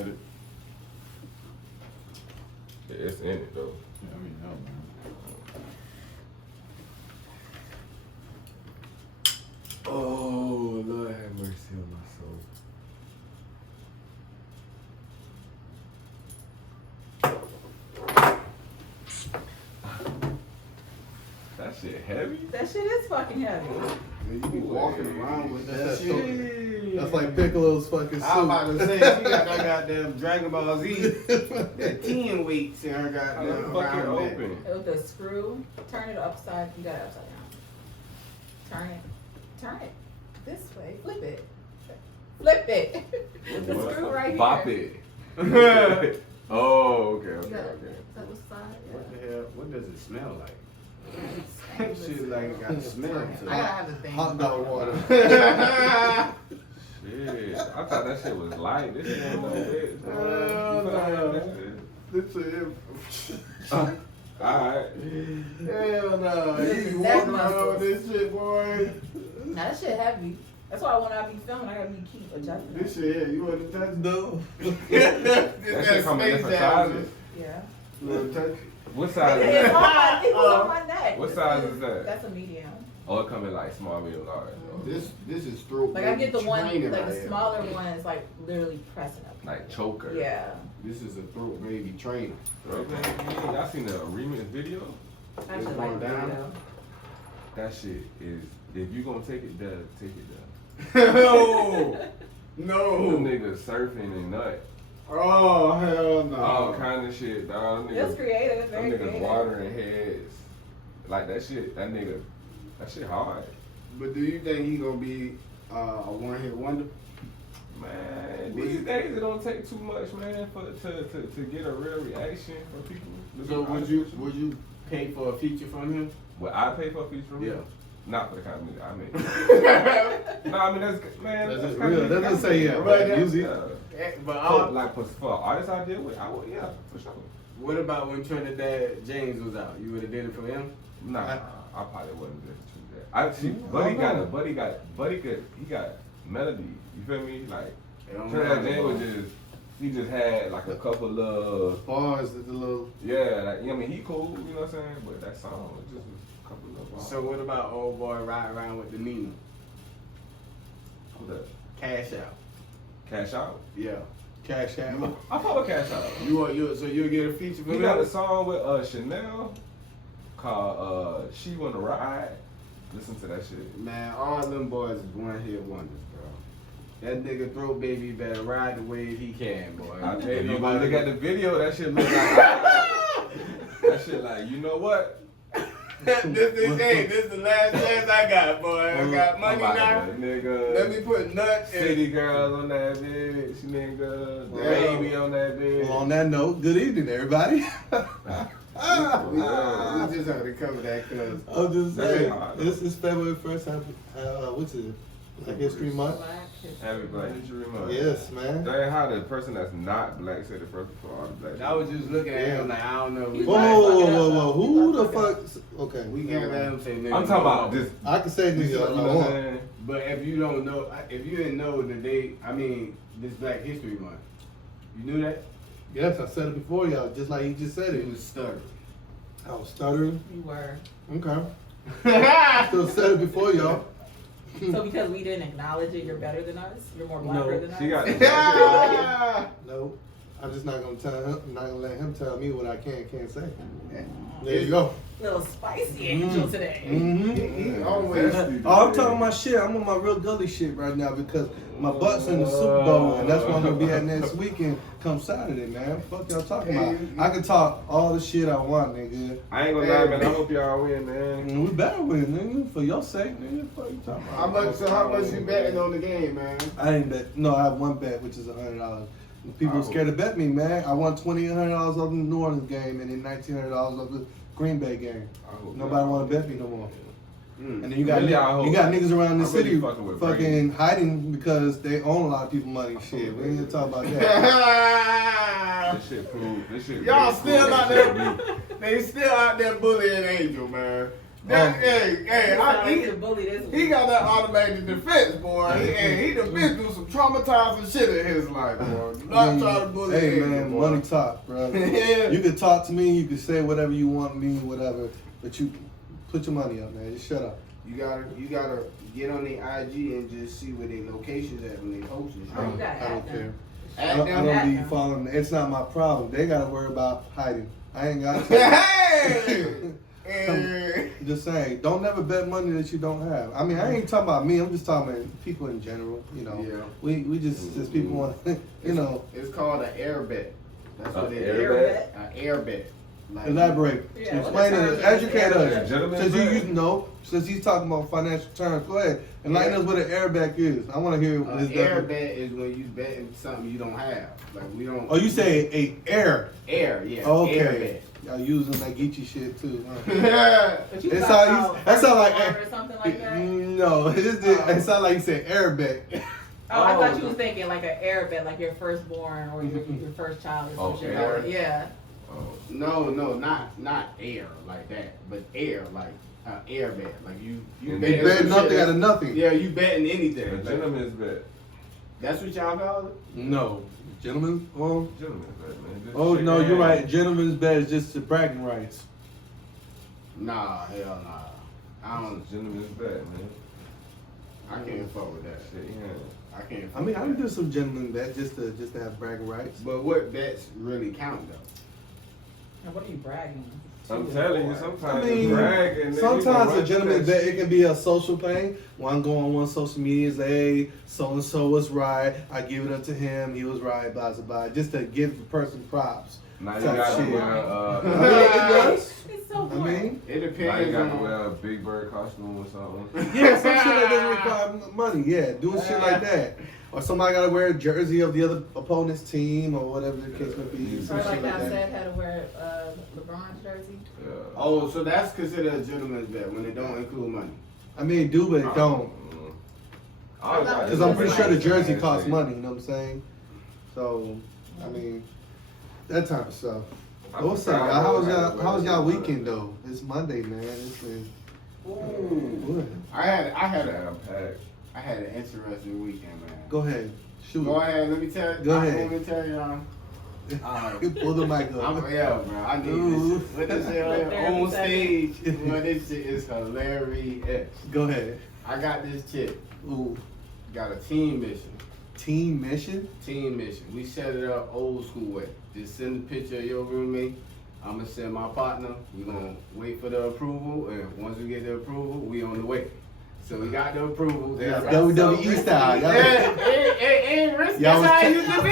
at it. Yeah, it's in it though. Yeah, I mean, hell, man. Oh, Lord have mercy on my soul. That shit heavy? That shit is fucking heavy. You be walking around with that shit. That's like Piccolo's fucking suit. I was about to say, she got that goddamn Dragon Ball Z, that 10 weights in her goddamn Fucking around neck. open. With the screw, turn it upside. You got it upside down. Turn it. Turn it. This way. Flip it. Flip it. With the screw right here. Bop it. Oh, okay, You okay, got it. okay. That was side. What the hell? What does it smell like? Yeah. Shit like it got a smell I to gotta have the thing. Hot dog water. it. Shit. I thought that shit was light. This shit ain't no bitch. This is Alright. hell no. This You is walking neck around with muscles. this shit, boy. Now that shit heavy. That's why when I be filming, I gotta keep adjusting. This shit here, you want to touch it? No. That shit come in different sizes. Yeah. You want to touch it? What size is It's that? on, it's on my neck. What size is that? That's a medium. Oh, it come in like small, medium, large. Oh. This is throat. Like I get the one, training like right the here. smaller one is like literally pressing up. Like choker. Yeah. This is a throat baby trainer. Okay. Y'all seen the remix video? I actually It's like going the down. video. That shit is, if you gonna take it down, take it down. No, Them no. niggas surfing and nut. Oh hell no. All kind of shit, dog. Them It's niggas, creative. It's them very niggas creative. watering heads. Like that shit, that shit hard. But do you think he gonna be a one-hit wonder? Man, these days it don't take too much, man, to get a real reaction from people. So would you pay for a feature from him? Would I pay for a feature from Yeah. him? Not for the kind of music I make. No, I mean that's man. That's just kind of real. That music I doesn't say yeah, make. but Yeah. music. But Like for artists I deal with, I would, yeah, for sure. what about when Trinidad James was out? You would have did it for him? Nah, I probably wouldn't listen to that. I see, he got melody. You feel me? Like Terrance James he just had like a couple of Bars, the little. yeah, like I mean he cool, you know what I'm saying? But that song was just a couple of bars. So what about old boy riding around with the Nina? Who that? Cash out. Cash Out? Yeah. Cash out. I fuck with Cash Out. So you'll get a feature for He him? got a song with Chanel called She Wanna Ride. Listen to that shit. Man, all them boys is one-hit wonders, bro. That nigga throat baby better ride the wave he can, boy. I tell you, but look at the video, that shit look like that shit like, you know what? This is the last chance I got, boy. I got money I'm now. out of there, nigga. Let me put nuts in. City girls on that bitch, nigga. Yeah. Baby on that bitch. Well, on that note, good evening, everybody. We just have to cover that because I'm just That's saying, hard. this is February 1st. What's it? Black History Month. Black history. Happy Black History Month. Yes, man. That ain't how the person that's not black said it first before all the black I was just looking at him like, I don't know. He's Whoa, black. whoa. Who the fuck? Okay. We can't let him say nigga. I'm talking about just, I can say you nigga. know all I what I'm want. saying? But if you don't know, if you didn't know the date, this Black History Month, you knew that? Yes, I said it before y'all, just like you just said It it. was stuttering. I was stuttering. You were. Okay. I still said it before y'all. So because we didn't acknowledge it, you're better than us? You're more blacker than us? She got No, I'm just not gonna tell him. Not gonna let him tell me what I can't say. There you go. Little spicy angel today. Mm-hmm. He always. Oh, I'm talking my shit. I'm on my real gully shit right now because my butt's in the Super Bowl, and that's where I'm gonna be at next weekend. Come Saturday, man. Fuck y'all talking about? I can talk all the shit I want, nigga. I ain't gonna lie, man. I hope y'all win, man. And we better win, nigga. For your sake, nigga. Fuck you talking about? How much you betting on the game, man? I ain't bet. No, I have one bet, which is $100. People are scared to bet me, man. I won $2,800 off the New Orleans game, and then $1,900 off the Green Bay game. Nobody want to bet me no more. And then you got Really, I hope- you got niggas around the I'm really city fucking with fucking hiding because they own a lot of people money. Shit, we ain't gonna talk about that. This shit proved. This shit. Y'all really still proved out that shit there. They still out there bullying Angel, man. He got that automated defense, boy. He done been through some traumatizing shit in his life, boy. Do not try to bully Hey, him, man, boy. money talk, bro. Yeah. You can talk to me, you can say whatever you want me, whatever, but you put your money up, man. Just shut up. You gotta get on the IG and just see where their locations at when they post it. Oh, you gotta I don't add care. them. I don't Add be them. following. It's not my problem. They gotta worry about hiding. I ain't got to. Hey! Hey! Just saying, don't never bet money that you don't have. I mean, I ain't talking about me. I'm just talking about people in general. You know, Yeah. we just people want, you know. It's called an air bet. That's what it Air is. bet? An air bet. Like, Elaborate. Yeah, Explain what the it. term Educate is? us. Gentlemen's Since bet? you know, since he's talking about financial terms, go ahead. Enlighten us what an airbag is. I want to hear his An air definition. bet is when you betting something you don't have. Like we don't. Oh, you say a air. Air, yeah. Okay. Air Y'all using that Geechee shit too. Huh? bet. But you It's got how you- about that sound like- firstborn or something like that. No, it sounds like you said airbag. Oh, I thought Oh. you was thinking like an air bet, like your firstborn or your first child or Oh, some shit air? like that. Yeah. Oh. No, not air like that, but air like air bet. Like you You betting Bet some nothing shit out of that- nothing. Yeah, you betting A anything. Like, gentleman's bet. that's what y'all call it. No, gentlemen. Well, Gentleman's bet, man. Just oh shake no, you're hands. right. Gentlemen's bet is just the bragging rights. Nah, hell nah. I don't. Gentleman's bet, man. I can't fuck with that. Shake hands. I can't. I mean, I fuck can with do that. some gentlemen bet just to have bragging rights. But what bets really count though? Now, what are you bragging? I'm to telling you, for? sometimes I mean, you brag and then you sometimes gonna a run gentleman's through that bet it can be a social thing. One go on one social media, say, hey, so and so was right. I give it up to him. He was right. Blah blah blah. Just to give the person props. Now you Type got to shit. wear, I mean, it does. It's so I boring. mean, It now you depends got to on. wear a Big Bird costume or something. yeah, some shit that doesn't require money. Yeah, doing shit like that. Or somebody got to wear a jersey of the other opponent's team or whatever the case may be. Some Or shit like like I that. said, had to wear LeBron's jersey. Yeah. Oh, so that's considered a gentleman's bet when it don't include money. I mean, it do, but it don't. Because I'm pretty sure the jersey costs money, you know what I'm saying? So, I mean, that type of stuff. But what's up, y'all? How was y'all weekend though? It's Monday, man. It's been Ooh. good. I had an Packed. interesting weekend, man. Go ahead, shoot. Go ahead, let me tell you. Go ahead. Let me tell y'all. Pull the mic I'm, up. yeah, bro. I need Ooh. this shit. What this shit on Therapy on stage? session. Boy, this shit is hilarious. Go ahead. I got this chick. Ooh, Got a team mission. team mission. Team mission. We set it up old school way. Just send a picture of your roommate. I'm gonna send my partner. We're gonna wait for the approval, and once we get the approval, we on the way. So we got the approval. Yeah, That's WWE style. Y'all, Hey, Risk, Y'all that's how was- it used to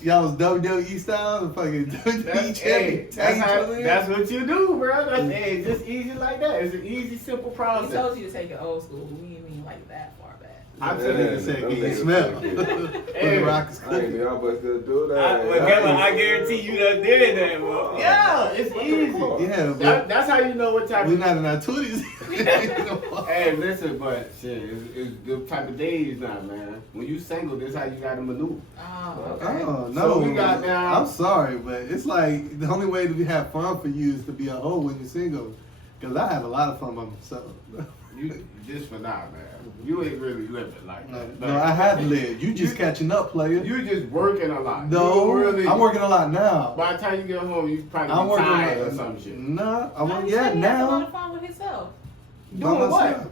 be. y'all was WWE style, the fucking WWE That's, champion. that's what you do, bro. That's it's just easy like that. It's an easy, simple He process. told you to take it old school. We didn't mean like that far back. I tell niggas say, can you smell? When the rock is I ain't cooking. y'all but still do that. I guarantee you done did that, bro. Yeah, it's easy. Yeah, but That's how you know what type we of. not in our 20s. Hey, listen, but shit, it's the type of days now, man. When you single, this how you gotta maneuver. Oh, okay. Oh, no. So we got down- I'm sorry, but it's like the only way to have fun for you is to be a hoe when you're single. Because I have a lot of fun by myself. You just for now, man. You ain't really living like No, that. no, I have lived. You just catching up, player. You just working a lot. No, You really, I'm working a lot now. By the time you get home, you probably I'm be working tired a or lot. some shit. Nah, I'm No, working, he yeah, said he has a lot now. of fun with himself. By Doing what? myself.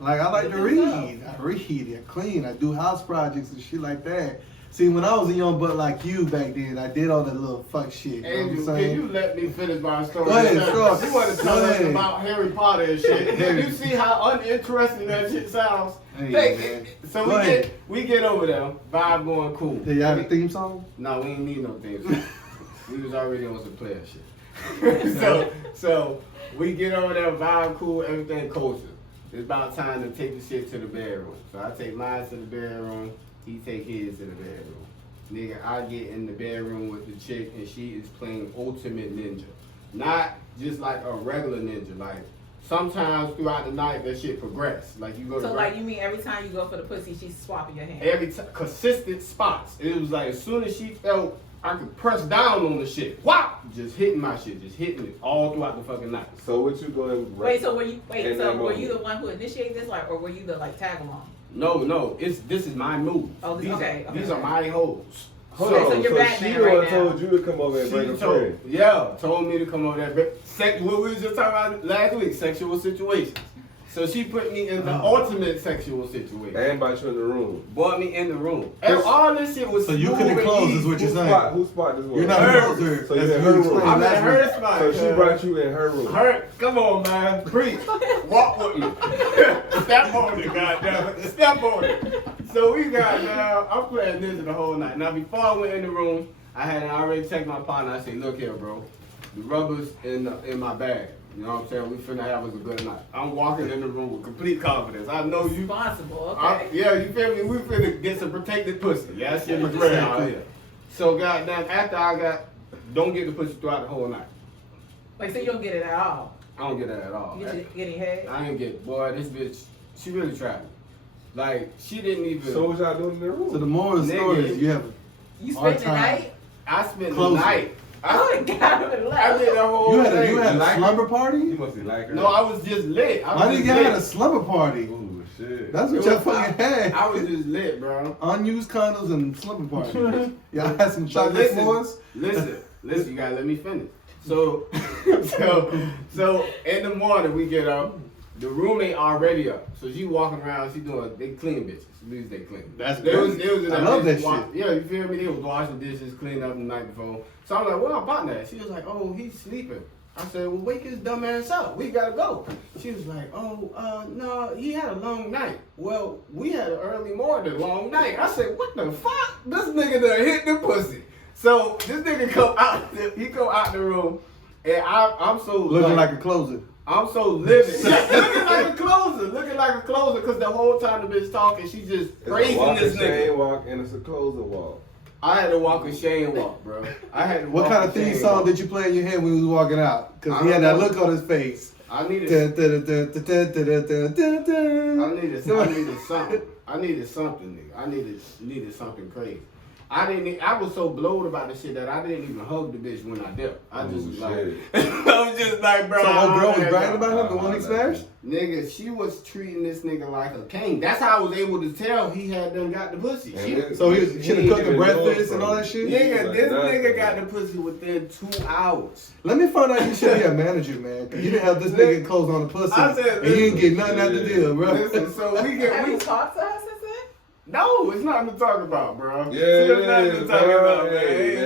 Like, I like to With yourself. read. I read, I clean, I do house projects and shit like that. See, when I was a young butt like you back then, I did all that little fuck shit. You know Andrew, what I'm can saying? you let me finish my story? Go ahead, You sure. want to tell Go us ahead. about Harry Potter and shit. You see how uninteresting that shit sounds? Hey, Hey, man. so Go ahead. we get over there, vibe going cool. Did y'all have a theme song? No, we ain't need no things. We was already on some player shit. so we get over there, vibe cool, everything kosher. It's about time to take the shit to the bedroom. So I take mine to the bedroom, he take his to the bedroom. Nigga, I get in the bedroom with the chick and she is playing Ultimate Ninja. Not just like a regular ninja, like sometimes throughout the night that shit progress. Like you go to So like you mean every time you go for the pussy, she's swapping your hand. every consistent spots. It was like as soon as she felt I could press down on the shit. Wow! Just hitting my shit, just hitting it all throughout the fucking night. So what you going? Wait, so were you moment. the one who initiated this, like, or were you the like tag along? No, this is my move. Oh, these okay. These are my hoes. Hold Okay, on, so you're Batman she the one right now. told you to come over and She bring a told, friend. told me to come over there. What we was just talking about last week, sexual situations. So she put me in the ultimate sexual situation. And brought you in the room. Brought me in the room. And all this shit was So you smooth couldn't and close, easy. is what you're saying. Whose spot this was? You're not Hers. closer. So you as in you her room. explained I'm in last her week. spot. So she brought you in her room. Her, come on, man. Preach. Walk with me. Step on it, goddamn. Step on it. So we got now, I'm playing this the whole night. Now, before I went in the room, I had already checked my partner. I said, look here, bro. The rubber's in my bag. You know what I'm saying? We finna have us a good night. I'm walking in the room with complete confidence. I know you. Responsible, okay. Yeah, you feel me? We finna get some protected pussy. Yeah, that shit was real out here. So, goddamn, after don't get the pussy throughout the whole night. Like, so you don't get it at all. I don't get that at all. You get any head? I ain't get, boy, this bitch, she really tried me. Like, she didn't even. So what y'all doing in the room? So the moral of the story is you have You Hard spent the time. night? I spent Close the it. night. Oh my God, I did the whole you thing. had a Like slumber You party? must be like her. No, I was just lit. Why did y'all have a slumber party? Ooh, shit. That's what It y'all was- fucking had. I was just lit, bro. Unused condoms and slumber party. Y'all had some But chocolate floors? listen, you gotta let me finish. So in the morning we get up. The roommate already up, so she walking around. They clean bitches. At least they clean. That's they was good. in I that love bitch that shit. Yeah, you feel me? They was washing dishes, cleaning up the night before. So I'm like, well, about that. She was like, oh, he's sleeping. I said, well, wake his dumb ass up. We gotta go. She was like, oh, no, he had a long night. Well, we had an early morning, long night. I said, what the fuck? This nigga done hit the pussy. So this nigga come out the room, and I'm so Looking like a closer. I'm so livid. looking like a closer, because the whole time the bitch talking, she just It's a praising walk this and Shane nigga. walk and it's a closer walk. I had to walk a Shane walk, bro. What kind of theme song did you play in your head when you was walking out? Because he had that look on his face. I needed something. I needed something, nigga. I needed something crazy. I was so blowed about the shit that I didn't even hug the bitch when I dipped. I just was like, I was just like, bro. So old girl was bragging about him, the one he smashed? Nigga, she was treating this nigga like a king. That's how I was able to tell he had done got the pussy. So he should have cooked the breakfast and all that shit? Nigga, this nigga got the pussy within 2 hours. Let me find out you should be a manager, man. Cause you didn't help this nigga close on the pussy. I said, and you didn't get nothing out the deal, bro. Listen, so Have you talked to her since then? No, it's nothing to talk about, bro. Yeah, It's nothing to talk about, man. hey,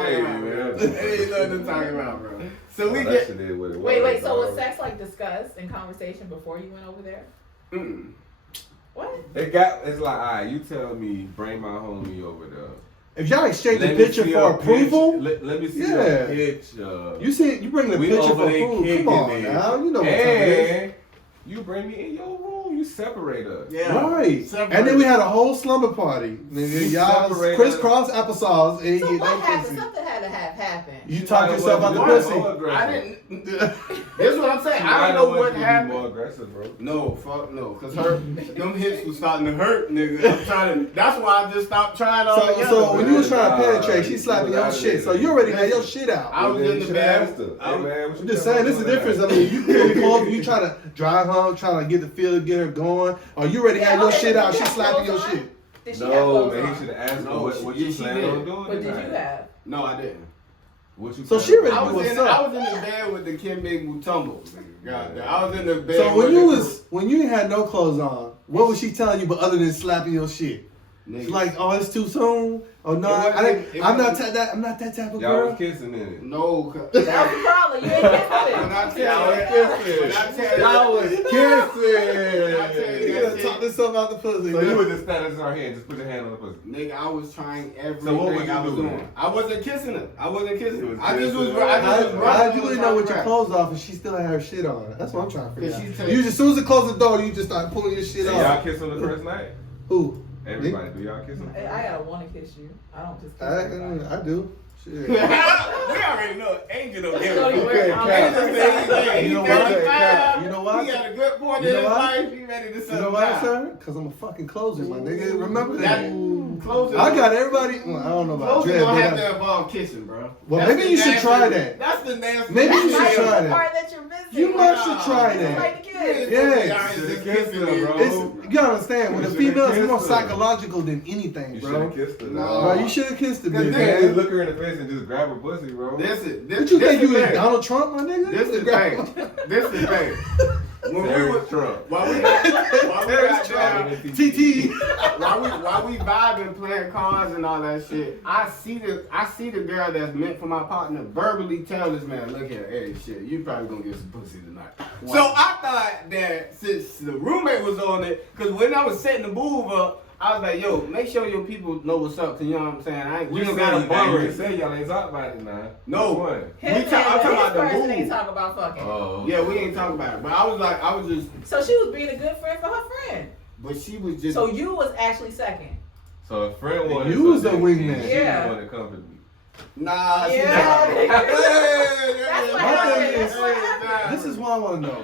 Ain't nothing to talk about, bro. So we that get. shit is what it was, Wait, so bro. was sex like discussed in conversation before you went over there? Mm-mm. What? It's like, alright, you tell me, bring my homie over there. If y'all exchange a Let me picture see for your approval, picture. Let me see Yeah. your picture. you bring the We picture over for there approval. kicking Come on it. now, you know what time it is. And you bring me in your room, you separate us. Yeah. Right. Separate. And then we had a whole slumber party. Nigga, y'all Separate crisscross applesauce and So you what get no happened? pussy. Something had to have happened. You talked yourself out the pussy. I didn't. That's what I'm saying. I don't know what happened. More aggressive, bro. No, fuck no. Cause them hits was starting to hurt, nigga. That's why I just stopped trying all together. So when you was trying to Nah, penetrate, she slapping your shit. So you already had your shit out. I was Then in you the shoulda bed. asked her, hey, man, what I'm you just got saying, this is the going difference. on? I mean, you really close, you trying to drive home, trying to get the feel to get her going, or you already had your okay, shit but out, did she you have slapping your clothes on? shit. Did she have No, clothes man, he on? should have asked No, her what you she plan did. on doing. What did you tonight. have? No, I didn't. What you So plan she on ready doing? to what's I up? was in the bed with the Kim Big Mutombo. Goddamn. I was in the bed. So with when you ain't had no clothes on, what was she telling you but other than slapping your shit? Nigga. She's like, oh, it's too soon. Oh no, I'm not that type of Y'all girl. was kissing in it. No, That was the problem. You ain't when I kissing. tell you, I was kissing. You gotta talk this stuff out the pussy. So you were just standing in her hand, just put your hand on the pussy. nigga, I was trying everything So what was you I was doing? doing. I wasn't kissing her. I wasn't kissing You her. was I just was. kissing her. I just was. How'd you really know with your clothes off and she still had her shit on? That's what I'm trying to figure Cause she out. said- You just, as soon as you close the door, you just start pulling your shit So y'all off. kissed on the first night? Who? Everybody, do y'all kiss them? I gotta want to kiss you. I don't just kiss everybody. I do. Shit. We already know Angel don't give a Don't even fuck. wear Angel condoms. say You know he's what? 35. You know what? He got a good point You in know his what? life. He ready to You settle know why, down. sir? Because I'm a fucking closer, my nigga. Remember that? Closer. I got everybody. Well, I don't know about Closer Dre, don't but have I- to involve kissing, bro. Well, That's maybe the you should nasty- try that. That's the nasty. Maybe you That's should the try that. part that you're missing. You must should try It's that. like the kids. Yes. Should've kissed her, bro. It's, you gotta understand, when a You female is should've more kissed her. psychological than anything, You bro. should have kissed her. No. Bro, you should have kissed the Cause bitch, then- You man. look her in the face and just grab her pussy, bro. Listen, What you think you is is Donald Trump, my nigga? This is the thing. This is the thing. When we Terrance was Trump. while we got down, TT. while we vibing, playing cards and all that shit, I see the girl that's meant for my partner verbally tell this man, look here, hey shit, you probably gonna get some pussy tonight. Wow. So I thought that since the roommate was on it, cause when I was setting the move up, I was like, yo, make sure your people know what's up, cause you know what I'm saying? We don't gotta borrow You it. say y'all ain't talking about it now. No. Which one? His I'm talking about the person move. ain't talking about fucking. Oh. Yeah, we ain't talking about it. But I was just, So she was being a good friend for her friend. but she was just. So you was actually second. So a friend wanted You was the something, wingman. and she Yeah. wanted company. Nah, she Yeah. That's what happened. That's what happened. This is what I want to know.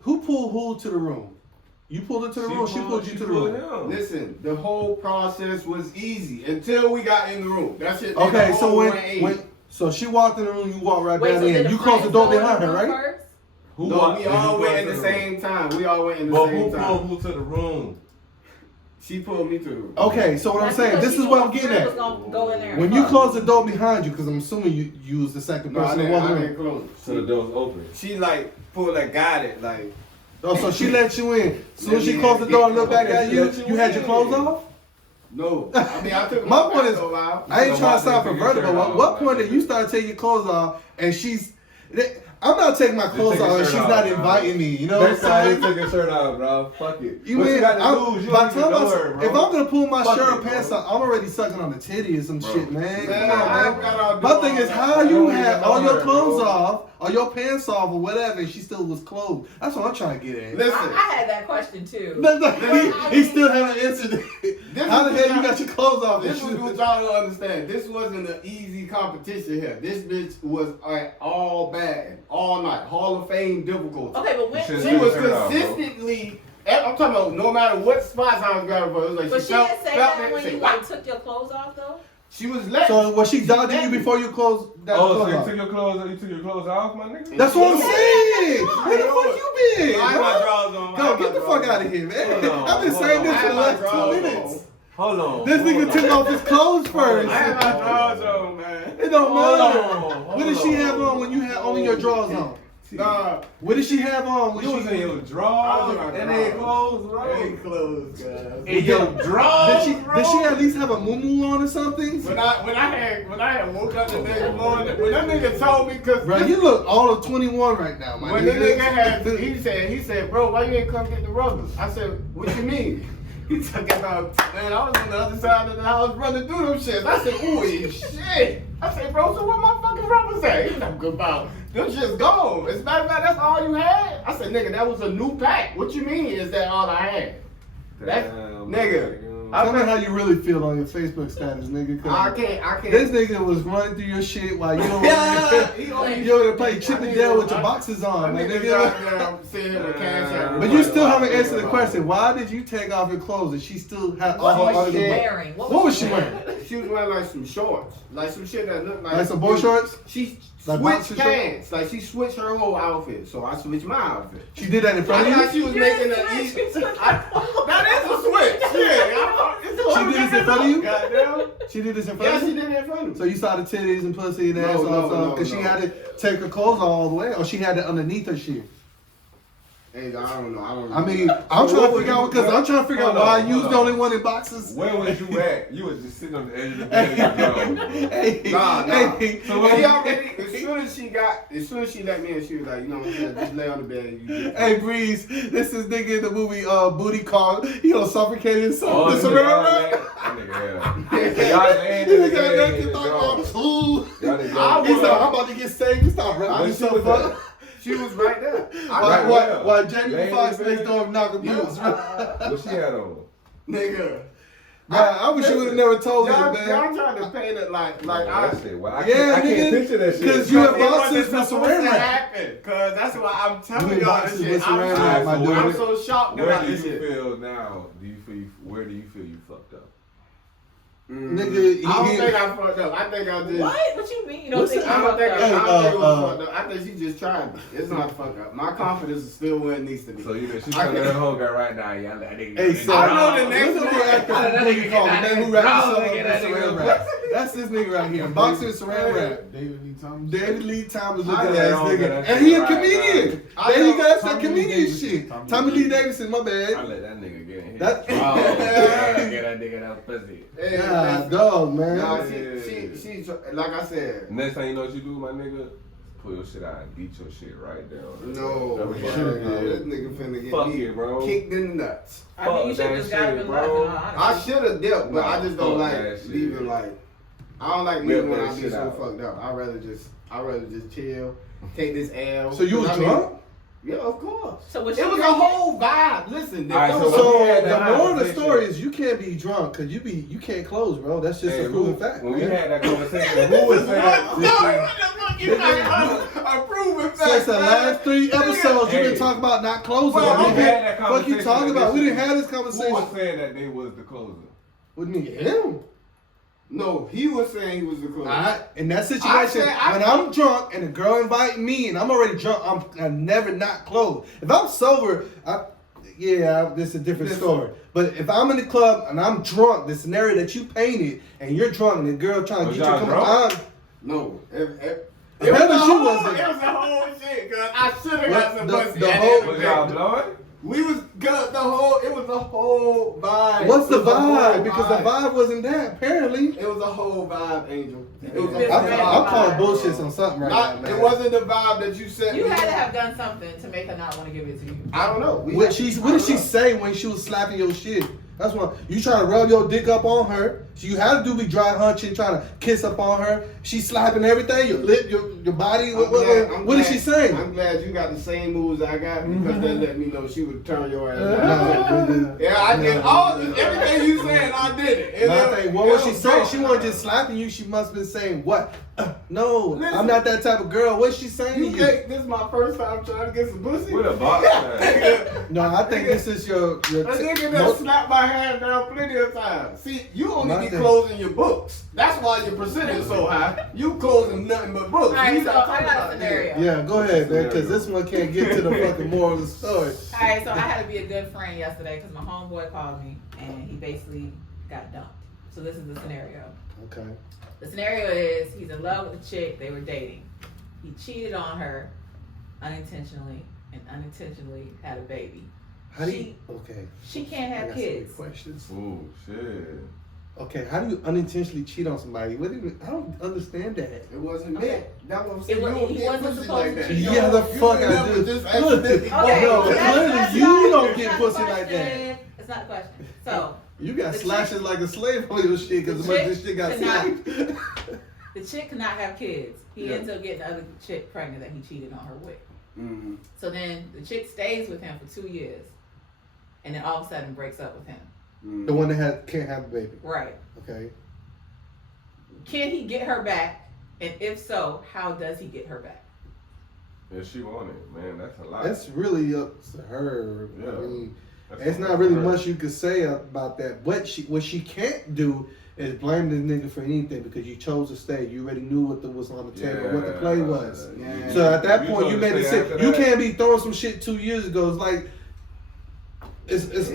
Who pulled who to the room? You pulled it to the room, she pulled you to the room. him. Listen, the whole process was easy until we got in the room. That's it. Okay, The so whole when, 180. so she walked in the room, you walked right Wait, back so did in. the You closed the friends door go in behind her, room right? first? Who No, walked- we did all you went go at to the room? same time. We all went in the But same who time. pulled who to the room? She pulled me to the room. Okay, so what I'm That's saying, because this she is knew what her I'm getting friend at. was gonna go in there and When you fuck. close the door behind you, because I'm assuming you was the second No, I person to didn't, walk I in. didn't close. So the door was open. She like pulled a guided like. Oh, so she let you in. Soon as she Yeah, closed the door and looked back yeah, at she you, let you you had your in. clothes off? No, I mean I took My point is, pants off. I ain't So trying why to sound did you perverted, take but your at what shirt point off? did you start taking your clothes off and she's... I'm not taking my clothes take your off and shirt she's off, not bro. inviting me, you know what I'm Next time you saying? take your shirt off, bro. Fuck it. You What mean, you got to I'm- lose? You by don't the even time know I'm- her, bro. if I'm gonna pull my Fuck shirt it, or pants bro. off, I'm already sucking on the titty or some Bro. shit, man. Man, Come on, I man. got all My do thing all is, that. how I you don't even had know all your her, clothes bro. off, or your pants off, or whatever, and she still was clothed? That's what I'm trying to get at. Listen, I had that question too. He still haven't answered it. This How is the hell you not- got your clothes off? this is what y'all don't understand. This wasn't an easy competition here. This bitch was all bad, all night, Hall of Fame difficulty. Okay, but when, She She when was Turn it off, bro. consistently. I'm talking about no matter what spots I was grabbing for. It was like but she felt, didn't say felt that when say, you "What?" like took your clothes off though. She was letting. So was she dodging you before you closed that Oh, so clothes you off? took your clothes off, my nigga? That's what I'm Yeah. saying. Yeah. Where the fuck you been? I had my bro? drawers on. Go, get the fuck out of here, man. Hold on, I've been hold saying on. this I for the had my last 2 drawers minutes. on. Hold on. This nigga took off his clothes first. I had my drawers on, man. It don't Hold matter. on, What did she hold have on when you had only your drawers on? Nah, What did she have on when You she was in your I was drawers in my and they drawers. clothes, bro. ain't clothes, guys. In your drawers, Did she at least have a muumuu on or something? When I had woke up the next morning, when that nigga told me, cause Bro, you look all of 21 right now, my when the nigga. nigga he said, bro, why you ain't come get the rubbers? I said, what you mean? He took about, man, I was on the other side of the house running through them shits. I said, ooh, shit. I said, bro, so what my fucking rubbers at? He's like, about, them shit's gone. As a matter of fact, that's all you had? I said, nigga, that was a new pack. What you mean is that all I had? That, nigga. Tell me how you really feel on your Facebook status, nigga. 'cause I can't. This nigga was running through your shit while you over Yeah, there. he only- You over there playing chip I and need dale to- with your boxes on, my That nigga nigga. goddamn sitting here with cash out. But you still haven't answered the question. Why did you take off your clothes and she still had all What her was other she shit. wearing? What was she wearing? She was wearing like some shorts, like some shit that looked like. Like some boy shorts? She Like switched boxer pants, like she switched her whole outfit, so I switched my outfit. She did that in front I of thought you? she was You making didn't an switch, you easy. took That is a switch. Yeah, She did this in front of you? Goddamn. She did this in front Yeah, of she you? did it in front of me. So you saw the titties and pussy and ass No, because she no. had to take her clothes off all the way, or she had it underneath her shit. Hey, I don't know. I mean, I'm trying to figure out because I'm trying to figure out why you was the only one in boxes. Where was you at? You was just sitting on the edge of the bed in your drawers, bro. Hey, Nah. hey. So She already, as soon as she let me in, she was like, you know what I'm saying, just lay on the bed and you get Hey, Breeze, this is nigga in the movie Booty Call. He gonna suffocate himself. Oh, This that remember nigga, that? that nigga, yeah. Y'all laying He in the got bed naked in the drawers. thought, ooh. Y'all niggas- He said, I'm about to get saved. He started When wrapping she himself was up. She was right there. Right While where? Jamie Laying Foxx in the next bed? door knocking boots. What she had on? Nigga. I wish you would have never told me, Y'all man. trying to paint it like That shit. Well, I Yeah, can't nigga, picture that shit. 'cause you have It boxes wasn't with supposed saran to wrap. happen, cause that's why I'm telling You y'all boxes this with shit. saran wrap, my dude. I'm so shocked Where about do this you shit. feel now? Where do you feel you fucked up? Nigga, I don't think I fucked up. I think I did. What you mean? You don't What's think the- you I don't fucked think up? I don't think it was uh, fucked up. I think she just tried me. It's not fucked up. My confidence is still where it needs to be. So she telling that whole girl right now, y'all let that nigga. Hey, so I know the next look at one. the actor That who nigga you call the get man that who wrapped nigga. himself up Get in that saran nigga. wrap. That's this nigga right here. Boxing with saran wrap. David Lee Thomas. David Lee Thomas I looking know ass that nigga. nigga And he a right comedian. now. There you I go, know that's that Tommy Lee comedian Davidson. shit. Tommy Tommy Lee Lee Davidson, my I bad. let that nigga get in here. That- Get that nigga that pussy. Nah, dog, man. Nah, she, like I said. Next time you know what you do, my nigga, pull your shit out and beat your shit right down. No, Never man, mind. this nigga finna get Fuck me it, bro. kicked in the nuts. I mean, you Fuck should that just got shit, him bro. I should have dipped, but I just don't Fuck like that shit. leaving like. I don't like Whip leaving when that I be shit so out. fucked up. I'd rather just chill, take this L. So you was 'Cause I mean, drunk? Yeah, of course. So was It you was a drinking? whole vibe. Listen, All right, there so was So we had the that moral of the conversation. story is you can't be drunk because you can't close, bro. That's just Hey, a proven Lou, fact. when we man. had that conversation, who was saying What? this No, shit? what the fuck you not approving facts, Since the man. last 3 episodes, Hey. you've been talking about not closing. Well, Nigga. we had that Fuck you conversation talking like about? this We didn't shit. have this Who conversation. was saying that they was the closer? What do you mean, him? No, he was saying he was the closer. In that I situation, said- when I'm drunk and a girl invite me and I'm already drunk, I'm never not close. If I'm sober, this is a different Listen. story. But if I'm in the club and I'm drunk, the scenario that you painted, and you're drunk and the girl trying to Was get you y'all to come drunk? on, No, it Apparently was a she whole, wasn't. It was a whole shit, cause I should have What? got some The- pussy. the at whole- the Was end y'all of the day. blowing? We was good. It was a whole vibe. what's the It was a whole vibe? Because the vibe wasn't that. Apparently, It was a whole vibe, Angel. It was It's a a I'm bad calling vibe. bullshit on something right Not, now, man. it wasn't the vibe that you said. You had to have done something to make her not want to give it to you. I don't know. What did she say when she was slapping your shit? That's what you trying to rub your dick up on her. So you had to do be dry hunching, trying to kiss up on her. She slapping everything, your lip, your body. What is she saying? I'm glad you got the same moves I got because that let me know she would turn your ass Nah, down. Yeah, I did everything you said. I did it. And Nah, it- what it was she was saying? dope. She wasn't just slapping you. She must have been saying what? No, Listen. I'm not that type of girl. What's she saying You to you? think this is my first time trying to get some pussy? With a box man. No, I think this is your. A nigga that slapped my hand down plenty of times. See, you only My be thing- closing your books. That's why your percentage is so high. You closing nothing but books. Alright, You so not I talking got a about scenario. Yeah, go ahead, man, because this one can't get to the fucking moral of the story. Alright, so I had to be a good friend yesterday because my homeboy called me and he basically got dumped. So this is the scenario. Okay. The scenario is he's in love with a chick, they were dating. He cheated on her unintentionally and unintentionally had a baby. How do you? Okay. She can't I have got so many kids. questions. Oh shit. Okay, how do you unintentionally cheat on somebody? What do you, I don't understand that. It wasn't Okay. meant. That was It you was- don't he get wasn't pussy supposed like to that. cheat. Yeah, the fuck you I never do. just Look, accidentally- Okay, no, so clearly that's you not- don't that's get not pussy the like that. question. It's not a question. So You got The slashes like a slave on your shit because The much this shit got chick cannot- slapped. the chick cannot have kids. He Yeah. ends up getting the other chick pregnant that he cheated on her with. Mhm. So then the chick stays with him for 2 years, and then all of a sudden breaks up with him. Mhm. The one that can't have a baby. Right? Okay. Can he get her back? And if so, how does he get her back? If she want it, man, that's a lot. That's really up to her. Yeah. I mean, That's it's up not to really her. much you could say about that. But what she can't do is blame this nigga for anything because you chose to stay. You already knew what was on the table, what the play was. Yeah. So at that You point, you chose made to a stay decision. after You that? can't be throwing some shit 2 years ago. It's like,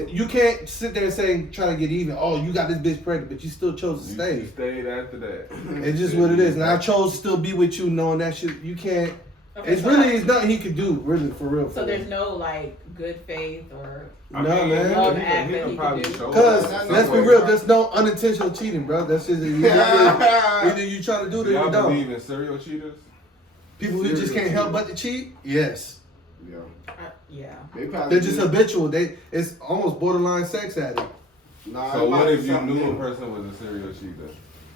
you can't sit there and say trying to get even. Oh, you got this bitch pregnant, but you still chose to You stay. stayed after that. It's just what it is. And I chose to still be with you, knowing that shit. You can't. Okay, It's so really it's nothing he could do, really, for real. So there's no like good faith or I No, mean, man. Love he act that can he probably can do. show Because us let's be some real, way. there's no unintentional cheating, bro. That's just either you try to do it Do or y'all you don't. believe in serial cheaters? People who just can't help but to cheat, yes. Yeah. yeah. They probably They're just do. habitual. It's almost borderline sex addict. Nah, So it might what be if you something knew a different. person was a serial cheater?